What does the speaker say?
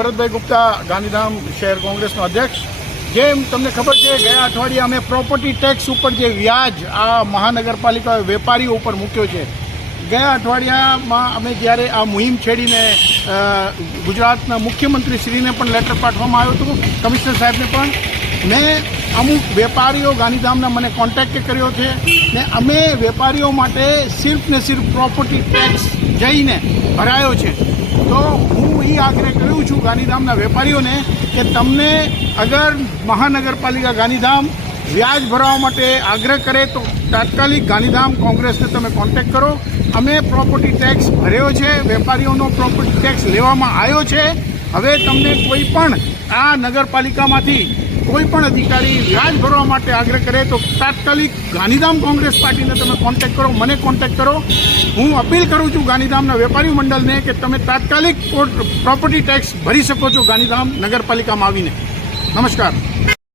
ભરતભાઈ ગુપ્તા, ગાંધીધામ શહેર કોંગ્રેસનો અધ્યક્ષ. જેમ તમને ખબર છે, ગયા અઠવાડિયે અમે પ્રોપર્ટી ટેક્સ ઉપર જે વ્યાજ આ મહાનગરપાલિકાએ વેપારીઓ ઉપર મૂક્યો છે, ગયા અઠવાડિયામાં અમે જ્યારે આ મુહિમ છેડીને ગુજરાતના મુખ્યમંત્રીશ્રીને પણ લેટર પાઠવવામાં આવ્યો હતો, કમિશનર સાહેબને પણ. મેં અમુક વેપારીઓ ગાંધીધામના મને કોન્ટેક્ટ કર્યો છે ને અમે વેપારીઓ માટે સિર્ફ ને સિર્ફ પ્રોપર્ટી ટેક્સ જઈને ભરાયો છે. તો હું એ આગ્રહ કરું છું ગાંધીધામના વેપારીઓને કે તમને અગર મહાનગરપાલિકા ગાંધીધામ વ્યાજ ભરવા માટે આગ્રહ કરે તો તાત્કાલિક ગાંધીધામ કોંગ્રેસને તમે કોન્ટેક્ટ કરો. અમે પ્રોપર્ટી ટેક્સ ભર્યો છે, વેપારીઓનો પ્રોપર્ટી ટેક્સ લેવામાં આવ્યો છે. હવે તમને કોઈ પણ આ નગરપાલિકામાંથી કોઈ પણ અધિકારી વ્યાજ ભરવા માટે આગ્રહ કરે તો તાત્કાલિક ગાંધીધામ કોંગ્રેસ પાર્ટીને તમે કોન્ટેક્ટ કરો, મને કોન્ટેક્ટ કરો. હું અપીલ કરું છું ગાંધીધામના વેપારી મંડળને કે તમે તાત્કાલિક પ્રોપર્ટી ટેક્સ ભરી શકો છો ગાંધીધામ નગરપાલિકામાં આવીને. નમસ્કાર.